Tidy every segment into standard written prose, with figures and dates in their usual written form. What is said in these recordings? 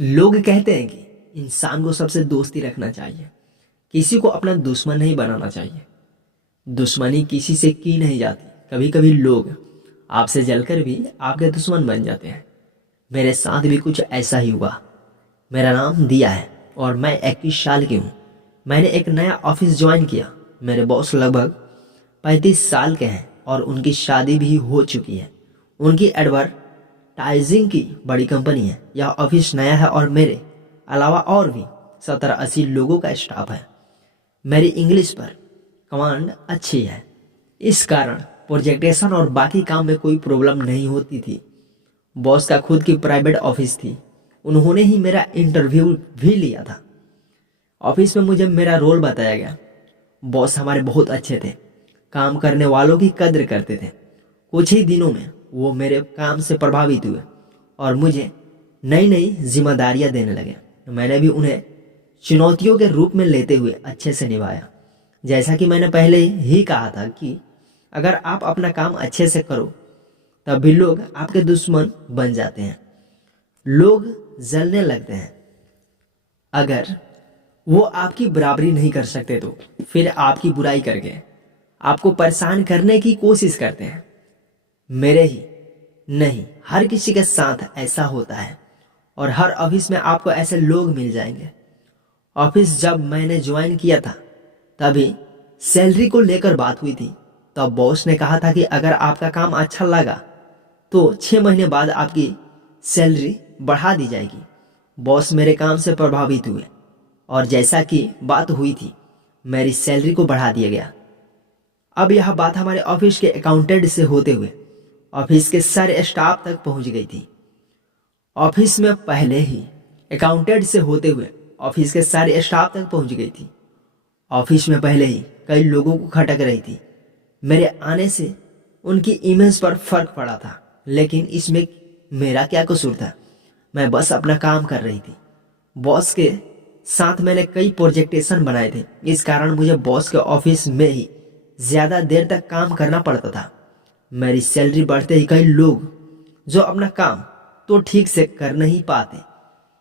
लोग कहते हैं कि इंसान को सबसे दोस्ती रखना चाहिए, किसी को अपना दुश्मन नहीं बनाना चाहिए। दुश्मनी किसी से की नहीं जाती। कभी कभी लोग आपसे जलकर भी आपके दुश्मन बन जाते हैं। मेरे साथ भी कुछ ऐसा ही हुआ। मेरा नाम दिया है और मैं 21 साल की हूँ। मैंने एक नया ऑफिस ज्वाइन किया। मेरे बॉस लगभग 35 साल के हैं और उनकी शादी भी हो चुकी है। उनकी एडवर्टाइजिंग की बड़ी कंपनी है। यह ऑफिस नया है और मेरे अलावा और भी 70-80 लोगों का स्टाफ है। मेरी इंग्लिश पर कमांड अच्छी है, इस कारण प्रोजेक्टेशन और बाकी काम में कोई प्रॉब्लम नहीं होती थी। बॉस का खुद की प्राइवेट ऑफिस थी। उन्होंने ही मेरा इंटरव्यू भी लिया था। ऑफिस में मुझे मेरा रोल बताया गया। बॉस हमारे बहुत अच्छे थे, काम करने वालों की कद्र करते थे। कुछ ही दिनों में वो मेरे काम से प्रभावित हुए और मुझे नई नई जिम्मेदारियां देने लगे। मैंने भी उन्हें चुनौतियों के रूप में लेते हुए अच्छे से निभाया। जैसा कि मैंने पहले ही कहा था कि अगर आप अपना काम अच्छे से करो तब भी लोग आपके दुश्मन बन जाते हैं। लोग जलने लगते हैं। अगर वो आपकी बराबरी नहीं कर सकते तो फिर आपकी बुराई करके आपको परेशान करने की कोशिश करते हैं। मेरे ही नहीं, हर किसी के साथ ऐसा होता है और हर ऑफिस में आपको ऐसे लोग मिल जाएंगे। ऑफिस जब मैंने ज्वाइन किया था तभी सैलरी को लेकर बात हुई थी। तब बॉस ने कहा था कि अगर आपका काम अच्छा लगा तो 6 महीने बाद आपकी सैलरी बढ़ा दी जाएगी। बॉस मेरे काम से प्रभावित हुए और जैसा कि बात हुई थी मेरी सैलरी को बढ़ा दिया गया। अब यह बात हमारे ऑफिस के अकाउंटेंट से होते हुए ऑफिस के सारे स्टाफ तक पहुंच गई थी। ऑफिस में पहले ही अकाउंटेंट से होते हुए ऑफिस के सारे स्टाफ तक पहुंच गई थी। ऑफिस में पहले ही कई लोगों को खटक रही थी। मेरे आने से उनकी इमेज पर फर्क पड़ा था, लेकिन इसमें मेरा क्या कसूर था? मैं बस अपना काम कर रही थी। बॉस के साथ मैंने कई प्रोजेक्टेशन बनाए थे, इस कारण मुझे बॉस के ऑफिस में ही ज्यादा देर तक काम करना पड़ता था। मेरी सैलरी बढ़ते ही कई लोग जो अपना काम तो ठीक से कर नहीं पाते,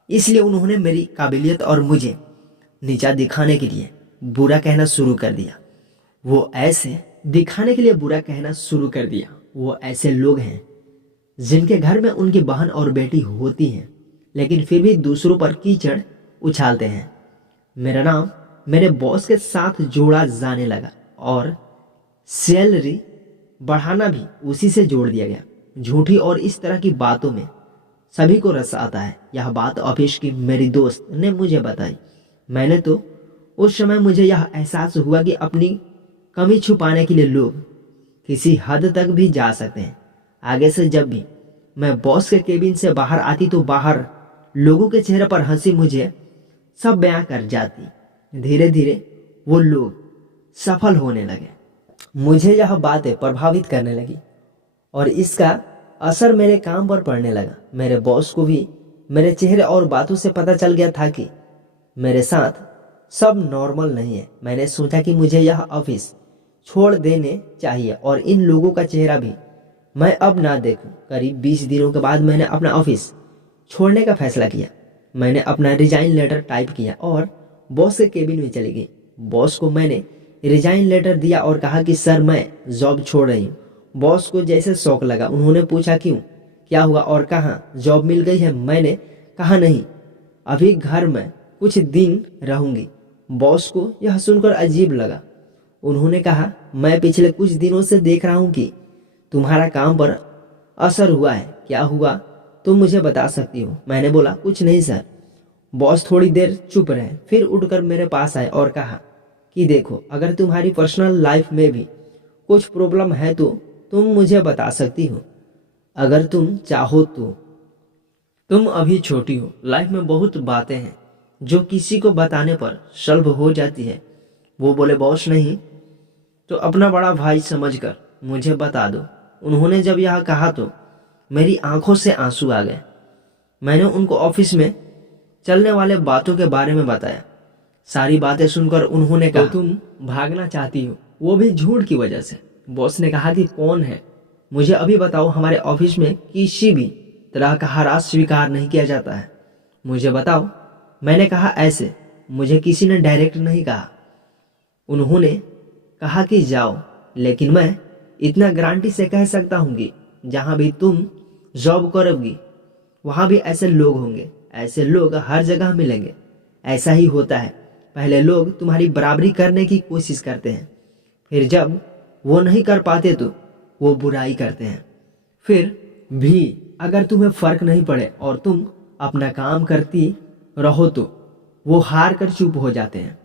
इसलिए उन्होंने मेरी काबिलियत और मुझे नीचा दिखाने के लिए बुरा कहना शुरू कर दिया। वो ऐसे दिखाने के लिए बुरा कहना शुरू कर दिया। वो ऐसे लोग हैं जिनके घर में उनकी बहन और बेटी होती हैं, लेकिन फिर भी दूसरों पर कीचड़ उछालते हैं। मेरा नाम मेरे बॉस के साथ जोड़ा जाने लगा और सैलरी बढ़ाना भी उसी से जोड़ दिया गया। झूठी और इस तरह की बातों में सभी को रस आता है। यह बात ऑफिस की मेरी दोस्त ने मुझे बताई। मैंने तो उस समय मुझे यह एहसास हुआ कि अपनी कमी छुपाने के लिए लोग किसी हद तक भी जा सकते हैं। आगे से जब भी मैं बॉस के केबिन से बाहर आती तो बाहर लोगों के चेहरे पर हंसी मुझे सब बयां कर जाती। धीरे धीरे वो लोग सफल होने लगे। मुझे यह बातें प्रभावित करने लगी और इसका असर मेरे काम पर पड़ने लगा। मेरे बॉस को भी मेरे चेहरे और बातों से पता चल गया था कि मेरे साथ सब नॉर्मल नहीं है। मैंने सोचा कि मुझे यह ऑफिस छोड़ देने चाहिए और इन लोगों का चेहरा भी मैं अब ना देखूं। करीब 20 दिनों के बाद मैंने अपना ऑफिस छोड़ने का फैसला किया। मैंने अपना रिजाइन लेटर टाइप किया और बॉस के केबिन में चली गई। बॉस को मैंने रिजाइन लेटर दिया और कहा कि सर मैं जॉब छोड़ रही हूँ। बॉस को जैसे शौक लगा। उन्होंने पूछा क्यों, क्या हुआ और कहाँ जॉब मिल गई है? मैंने कहा नहीं, अभी घर में कुछ दिन रहूंगी। बॉस को यह सुनकर अजीब लगा। उन्होंने कहा मैं पिछले कुछ दिनों से देख रहा हूँ कि तुम्हारा काम पर असर हुआ है। क्या हुआ तुम मुझे बता सकती हो? मैंने बोला कुछ नहीं सर। बॉस थोड़ी देर चुप रहे, फिर उठकर मेरे पास आए और कहा कि देखो, अगर तुम्हारी पर्सनल लाइफ में भी कुछ प्रॉब्लम है तो तुम मुझे बता सकती हो, अगर तुम चाहो तो। तुम अभी छोटी हो, लाइफ में बहुत बातें हैं जो किसी को बताने पर सॉल्व हो जाती है। वो बोले बॉस नहीं तो अपना बड़ा भाई समझकर मुझे बता दो। उन्होंने जब यह कहा तो मेरी आंखों से आंसू आ गए। मैंने उनको ऑफिस में चलने वाले बातों के बारे में बताया। सारी बातें सुनकर उन्होंने कहा तो तुम भागना चाहती हो, वो भी झूठ की वजह से। बॉस ने कहा कि कौन है, मुझे अभी बताओ। हमारे ऑफिस में किसी भी तरह का हरास स्वीकार नहीं किया जाता है। मुझे बताओ। मैंने कहा ऐसे। मुझे किसी ने डायरेक्ट नहीं कहा। उन्होंने कहा कि जाओ, लेकिन मैं इतना गारंटी से कह सकता हूँ कि जहाँ भी तुम जॉब करोगी वहाँ भी ऐसे लोग होंगे। ऐसे लोग हर जगह मिलेंगे। ऐसा ही होता है, पहले लोग तुम्हारी बराबरी करने की कोशिश करते हैं, फिर जब वो नहीं कर पाते तो वो बुराई करते हैं। फिर भी अगर तुम्हें फर्क नहीं पड़े और तुम अपना काम करती रहो तो वो हार कर चुप हो जाते हैं।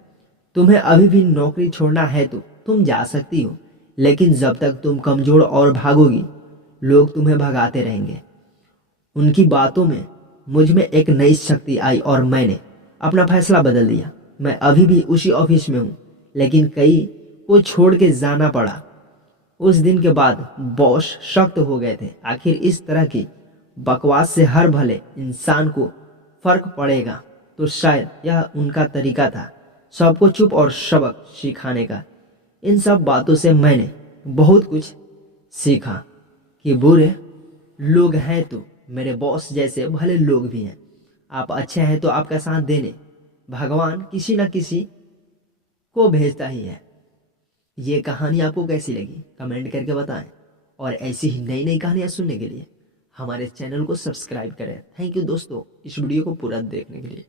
तुम्हें अभी भी नौकरी छोड़ना है तो तुम जा सकती हो, लेकिन जब तक तुम कमजोर और भागोगी लोग तुम्हें भगाते रहेंगे। उनकी बातों में मुझ में एक नई शक्ति आई और मैंने अपना फैसला बदल दिया। मैं अभी भी उसी ऑफिस में हूँ, लेकिन कई को छोड़ के जाना पड़ा। उस दिन के बाद बॉस सख्त हो गए थे। आखिर इस तरह की बकवास से हर भले इंसान को फर्क पड़ेगा, तो शायद यह उनका तरीका था सबको चुप और सबक सिखाने का। इन सब बातों से मैंने बहुत कुछ सीखा कि बुरे लोग हैं तो मेरे बॉस जैसे भले लोग भी हैं। आप अच्छे हैं तो आपका साथ देने भगवान किसी न किसी को भेजता ही है। ये कहानी आपको कैसी लगी कमेंट करके बताएं, और ऐसी ही नई नई कहानियाँ सुनने के लिए हमारे चैनल को सब्सक्राइब करें। थैंक यू दोस्तों इस वीडियो को पूरा देखने के लिए।